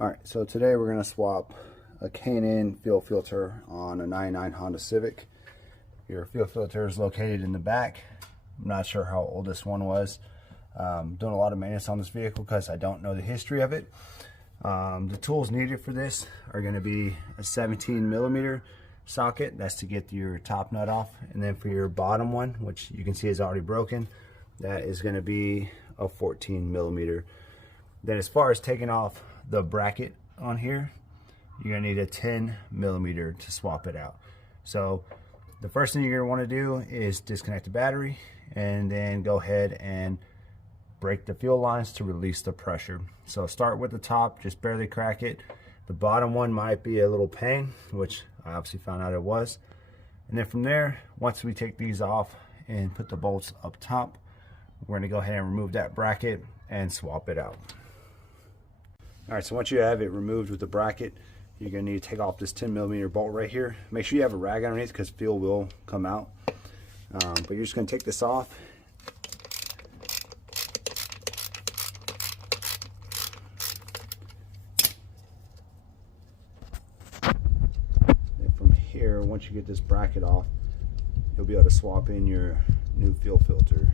Alright, so today we're going to swap a K&N fuel filter on a 99 Honda Civic. Your fuel filter is located in the back. I'm not sure how old this one was. Doing a lot of maintenance on this vehicle because I don't know the history of it. The tools needed for this are going to be a 17mm socket. That's to get your top nut off. And then for your bottom one, which you can see is already broken, that is going to be a 14mm. Then as far as taking off the bracket on here, you're gonna need a 10mm to swap it out. So the first thing you're gonna want to do is disconnect the battery and then go ahead and break the fuel lines to release the pressure. So start with the top, just barely crack it. The bottom one might be a little pain, which I obviously found out it was. And then from there, once we take these off and put the bolts up top, we're gonna go ahead and remove that bracket and swap it out. Alright, so once you have it removed with the bracket, you're going to need to take off this 10mm bolt right here. Make sure you have a rag underneath because fuel will come out. But you're just going to take this off. And from here, once you get this bracket off, you'll be able to swap in your new fuel filter.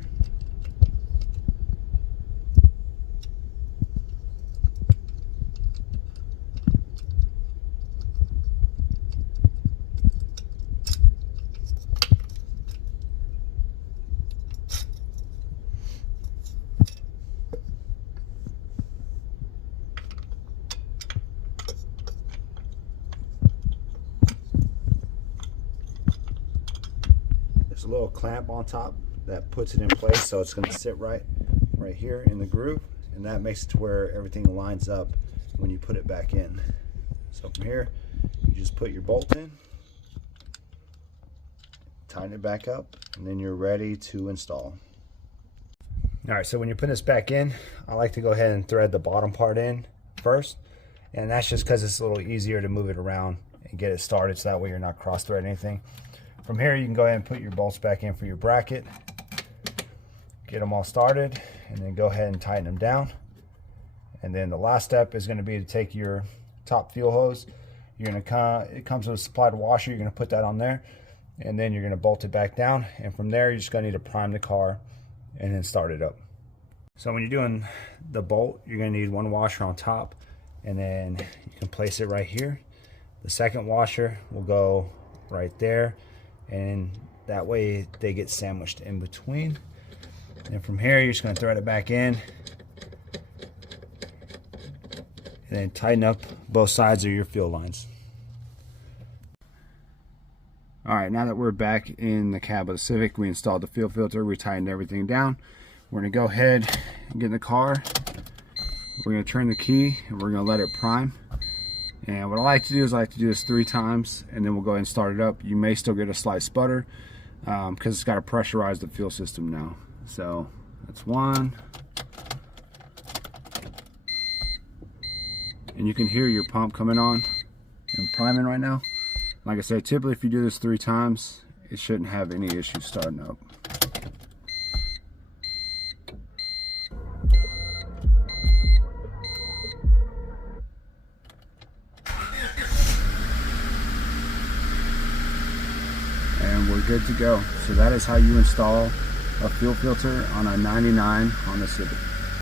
There's a little clamp on top that puts it in place, so it's going to sit right here in the groove, and that makes it to where everything lines up when you put it back in. So from here, you just put your bolt in, tighten it back up, and then you're ready to install. Alright, so when you put this back in, I like to go ahead and thread the bottom part in first, and that's just because it's a little easier to move it around and get it started, so that way you're not cross-threading anything. From here, you can go ahead and put your bolts back in for your bracket, get them all started, and then go ahead and tighten them down. And then the last step is going to be to take your top fuel hose. You're going to it comes with a supplied washer. You're going to put that on there, and then you're going to bolt it back down. And from there, you're just going to need to prime the car and then start it up. So when you're doing the bolt, you're going to need one washer on top, and then you can place it right here. The second washer will go right there, and that way they get sandwiched in between. And from here, you're just going to thread it back in and then tighten up both sides of your fuel lines. Alright, now that we're back in the cab of the Civic, we installed the fuel filter, we tightened everything down. We're going to go ahead and get in the car. We're going to turn the key and we're going to let it prime. And what I like to do is I like to do this 3 times, and then we'll go ahead and start it up. You may still get a slight sputter because it's got to pressurize the fuel system now. So that's 1. And you can hear your pump coming on and priming right now. Like I said, typically if you do this 3 times, it shouldn't have any issues starting up. And we're good to go. So that is how you install a fuel filter on a 99 Honda Civic.